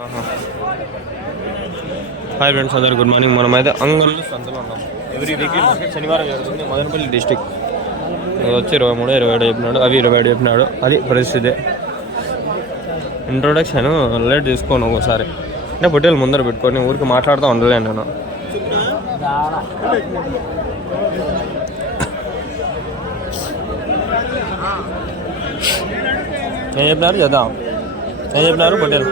Hi friends, అందరు good morning. మనమైతే అంగళ్ళు సంతలో ఉన్నాం. ఎవ్రీ వీక్లీ మార్కెట్ శనివారం జరుగుతుంది. మదనపల్లి డిస్టిక్ వచ్చి 23, 27 చెప్పినాడు. అవి 27 చెప్పినాడు. అది పరిస్థితి. ఇంట్రొడక్షన్ లేట్ తీసుకోను ఒకసారి, అంటే పొట్టేలు ముందర పెట్టుకొని ఊరికి మాట్లాడుతూ ఉండలేను నేను. ఏం చెప్పినారు చేద్దాం? ఏం చెప్పినారు పొట్టేలు?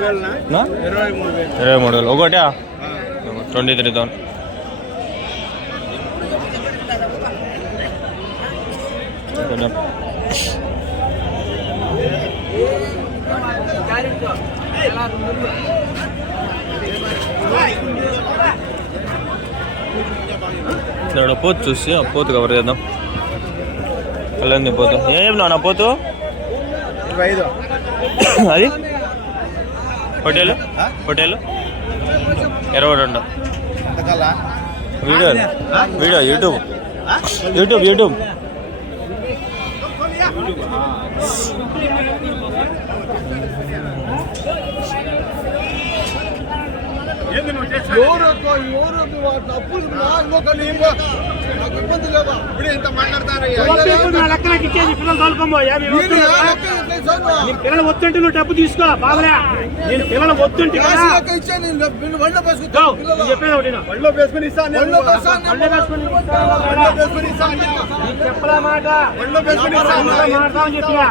23,000 ఒకటా? 23,000. ఇక్కడ పోతు చూసి ఆ పోతు కవర్ చేద్దాం. కళ్యాణి పోతు ఏం చెప్పినా నా పోతు? అది హోటల్ 22. Video YouTube. పిల్లలు వస్తుంటే నువ్వు డబ్బు తీసుకో బాబలే. నేను పిల్లలు వస్తుంటే చెప్పేది ఒకటి చెప్పలా మాట చెప్పినా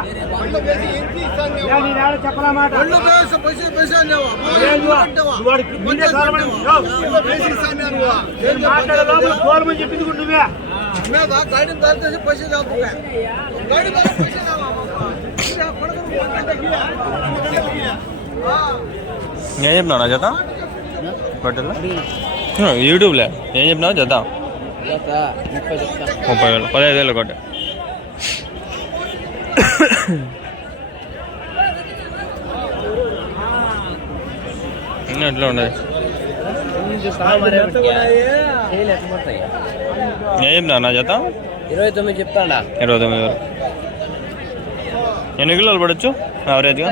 చెప్పలా మాట. మాట్లాడే లోపల గవర్నమెంట్ చెప్పింది కూడా నువ్వే. ఏం చెప్పినావు నా జత బట్టలు యూట్యూబ్లే? ఏం చెప్పినావు జత? 30,000, 15,000 ఒకటి. ఎట్లా ఉండదు? ఏం చెప్పినా నా జత? 29 చెప్తాడా? 29,000. ఎన్ని కిలోలు పడవచ్చు యావరేజ్గా?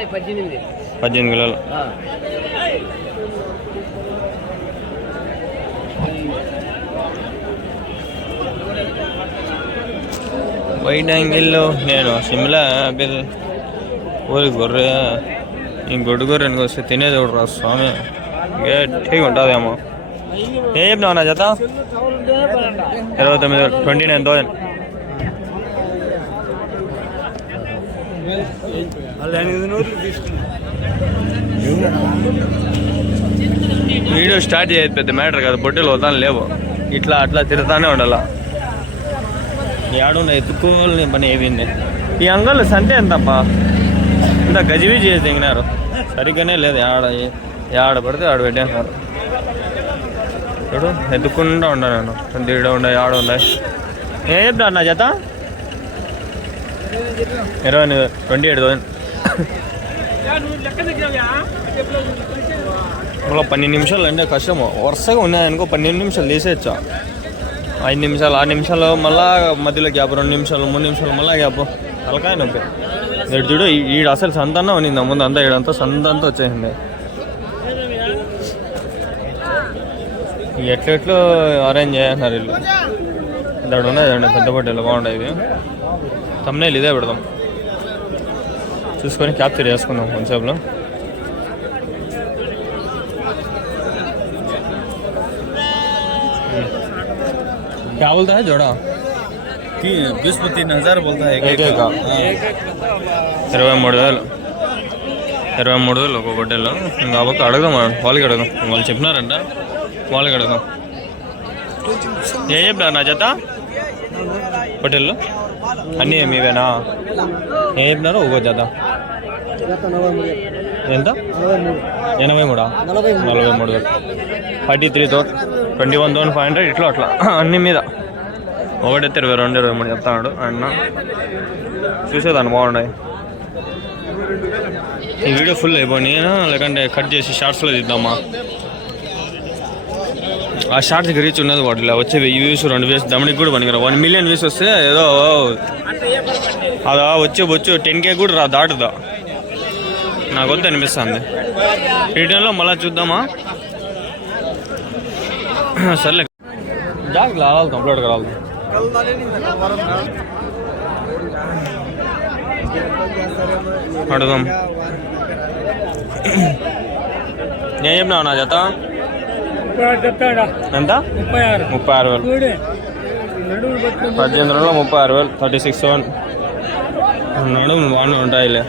18 కిలోలు. వైట్ యాంగిల్లో నేను సిమ్లా ఊరికి గొర్రె ఇంకొడ్డు గొర్రెనికి వస్తే తినేది ఒకటి రా స్వామి, గట్టిగా ఉంటుందేమో. ఏం చెప్పినావు నా జత? 29,000, 29,000. వీడియో స్టార్ట్ చేయదు, పెద్ద మ్యాటర్ కదా. పొట్టేలు అవుతాను లేవు, ఇట్లా అట్లా తిరుగుతానే ఉండాల. ఏడున్నా ఎత్తుకోవాలని పని ఏవింది. ఈ అంగళ్ళు సంటే ఎంతప్పా? ఇంత గజిబిజి చేసి దిగినారు, సరిగ్గానే లేదు. ఆడ పడితే ఆడ పెట్టేస్తున్నారు. చూడు ఎత్తుకుంటూ ఉండా నేను. ఈడ ఉన్నాయి, ఆడ ఉన్నాయి. ఏం చెప్తా నా జత? 28,000. మళ్ళీ 12 నిమిషాలు అంటే కష్టము. వరుసగా ఉన్నాయనుకో 12 నిమిషాలు తీసేయచ్చా. 5 నిమిషాలు, 6 నిమిషాలు, మళ్ళా మధ్యలో గ్యాప్ 2 నిమిషాలు, 3 నిమిషాలు, మళ్ళీ గ్యాప్. తలకాయ నొప్పి. ఇటు చూడు, ఈడ అసలు సంతన్నా ఉన్నింది ముందు అంతా. ఈడంతా సంతంతా వచ్చేసింది. ఎట్లెట్లు అరేంజ్ చేస్తున్నారు వీళ్ళు. దాడు ఉన్నదండి పెద్ద పొట్టేలు, బాగుండేది. తమ్ముళ్ళు ఇదే పెడదాం, చూసుకొని క్యాప్చర్ చేసుకుందాం కొంచెంసేపులో. क्या बोलता है जोड़ा? 20-3,000 बोलता है. 23,000 ఒక పొట్టేలు. ఇంకా అవ్వక అడగదాం, వాళ్ళకి అడగదాం. వాళ్ళు చెప్పినారంట, వాళ్ళకి అడగదాం. ఏం చెప్పినారు నా జత పొట్టేళ్ళు? అన్నీ మీవేనా? ఏం చెప్పినారు ఒక జత? ఎంత? 83,000, 43,000, 43,000, 21,500 ఇట్లా అట్లా అన్ని మీద. ఒకటైతే 22, 23 చెప్తాడు అన్న. చూసేదాన్ని బాగున్నాయి. ఈ వీడియో ఫుల్ అయిపోయి, లేకంటే కట్ చేసి షార్ట్స్లో తీద్దామా? ఆ షార్ట్స్కి రీచ్ ఉన్నది వాటిలో వచ్చే 1000 వ్యూస్, 2 వ్యూస్ దమనికి కూడా పనికిరా. 1 మిలియన్ వ్యూస్ వస్తే ఏదో అదా వచ్చే 10K కూడా దాటుదా. నాకు వద్దు అనిపిస్తుంది. ఈ టైంలో మళ్ళీ చూద్దామా? సర్లే జాగ్రత్త రావాలి, కంప్లీట్గా రావాలి. అడుగుదాం. ఏం చెప్పినావు నా జత? ఎంత? 36,000. 18 36,000. 36,000 నడుము బాగానే ఉంటాయిలే.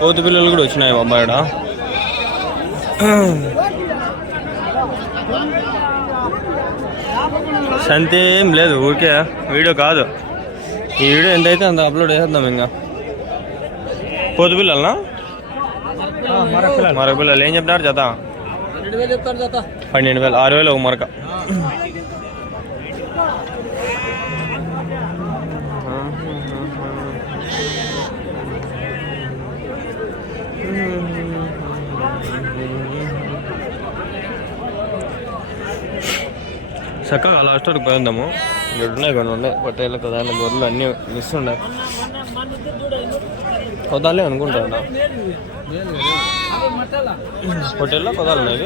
కోతి పిల్లలు కూడా వచ్చినాయి బాబాయడ. సంతే ఏం లేదు, ఊరికే వీడియో కాదు. ఈ వీడియో ఎంతైతే అంత అప్లోడ్ చేద్దాం. ఇంకా కోతి పిల్లలనా మరొక పిల్లలు ఏం చెప్పినారు జత? 12,000. 6,000 ఒక మరక. చక్కగా లాస్ట్ వరకు పోయిందాము. ఇక్కడ ఉన్నాయి కొన్ని ఉన్నాయి పొట్టేళ్ళ కొదాల గొర్రెలు అన్నీ మిస్ ఉన్నాయి. కొదాలే అనుకుంటా. పొట్టేళ్ళ కొదాలు ఉన్నాయి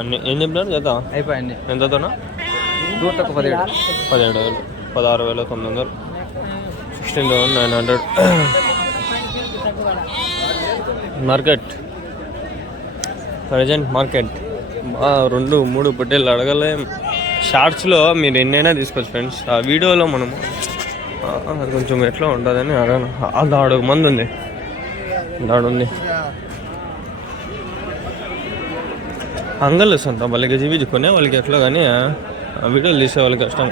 అన్నీ. ఏం చెప్పినారు జత? అయిపోయింది. ఎంతతోనా? 17,000. 16,900. 16,900. మార్కెట్ ప్రజెంట్ మార్కెట్ 2-3 పొట్టేళ్ళు అడగలే. షార్ట్స్లో మీరు ఎన్నైనా తీసుకోవచ్చు ఫ్రెండ్స్. ఆ వీడియోలో మనము కొంచెం ఎట్లా ఉంటుందని అడగను. అది ఆడొక మంది ఉంది, దాడుంది అంగల్ వస్తుంటా వాళ్ళకి జీవించి కొనే వాళ్ళకి ఎట్లా, కానీ ఆ వీడియోలు తీసే వాళ్ళకి కష్టం.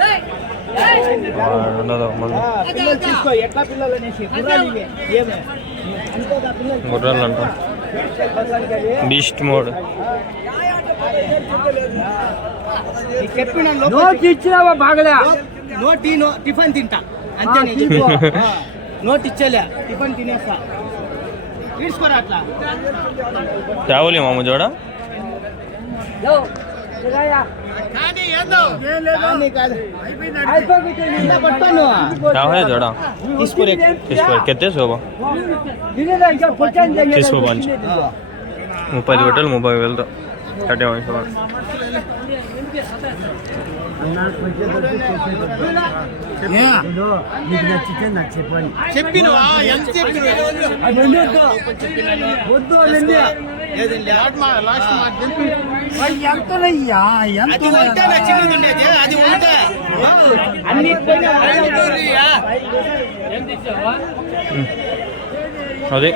ఉండదు మంది గుర్రాలు అంట. బీస్ట్ మోడ్ ఇచ్చినావా బాగలే. టిఫిన్ తింటా అంతే. నోట్ ఇచ్చేలే, టిఫిన్ తినేస్తా. తీసుకోరా అట్లా చావులే మామ జోడ. జోడా కెత్తే శోభా తీసుకో. 30 పొట్టలు 30,000తో కట్టే అది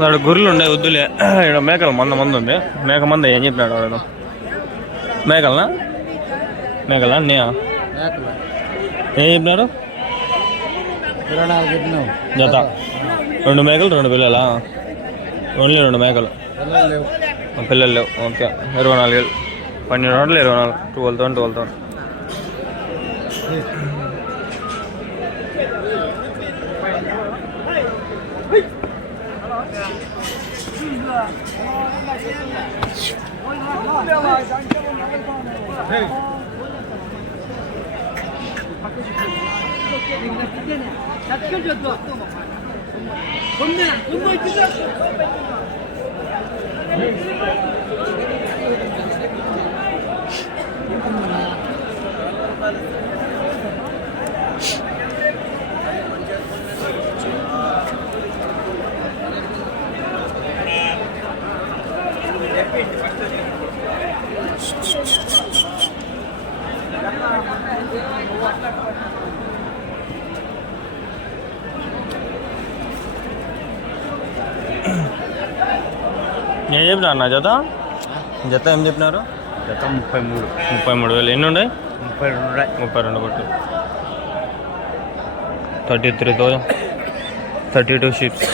వాడు గొర్రెలు ఉండే వద్దులే. ఇక్కడ మేకలు మంద ఉంది. మేక మంద ఏం చెప్పినాడు వాడు? మేకలనా అన్నీ ఏం చెప్పినాడు? జత 2 మేకలు 2 పిల్లలా? ఓన్లీ 2 మేకలు, పిల్లలు లేవు. ఓకే. 24,000. 12 24 12,000. ఏం చెప్పినారు నా జత? ఏం చెప్పినారు? జత 33. 33,000. ఎన్ని ఉన్నాయి? 32 బట్టు 33,000. 32 షీప్స్.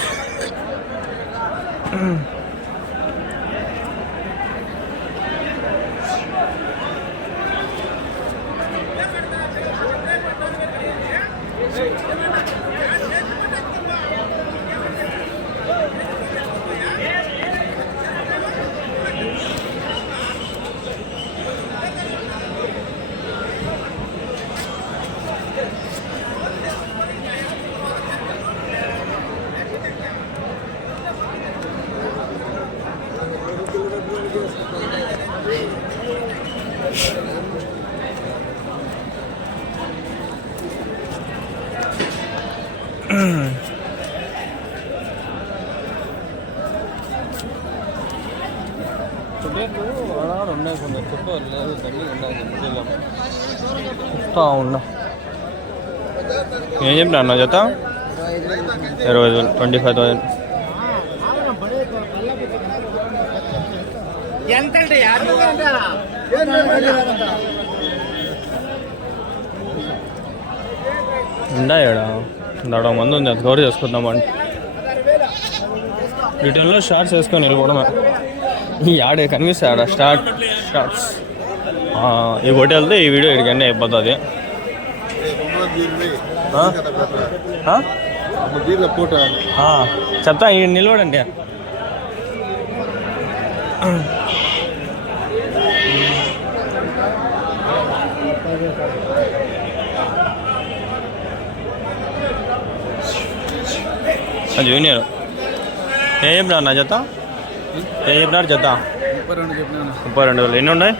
ఉన్నాయి కొంచెం చెప్పు లేదు దండిగా ఉన్నాయి చెప్తా ఉన్నా. ఏం చెప్పినా అన్న జత 20,000 25,000. ఎంత ఉండాడా దాడ మంది ఉంది, అది కవర్ చేసుకుందామండి. రిటర్న్లో షార్ట్స్ వేసుకొని వెళ్ళిపోవడమే. ఈ ఆడే కనిపిస్తాయి ఆడ షార్ట్స్. ఈ హోటల్తో ఈ వీడియో ఇక్కడికన్నీ అయిపోతుంది. చెప్తా ఈ నిలబడండి. జూనియర్ ఏం చెప్పినారు నా జత? ఏం చెప్పినారు జత? 32,000. ఎన్ని ఉన్నాయి?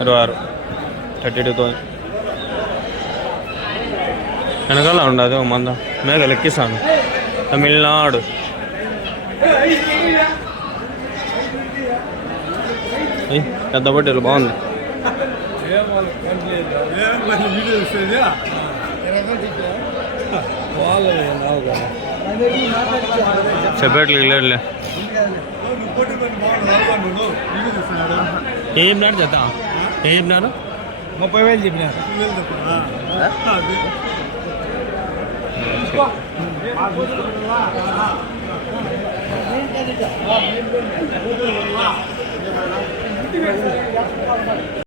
26. 32,000. వెనకాల ఉండదు మంద మేఘ లెక్కిస్తాను. తమిళనాడు. పెద్ద బట్టలు బాగుంది. చెప్పట్లు లేదులే. ఏం చెప్పినారు జత? ఏం చెప్పినారు? 30,000 చెప్పినారు.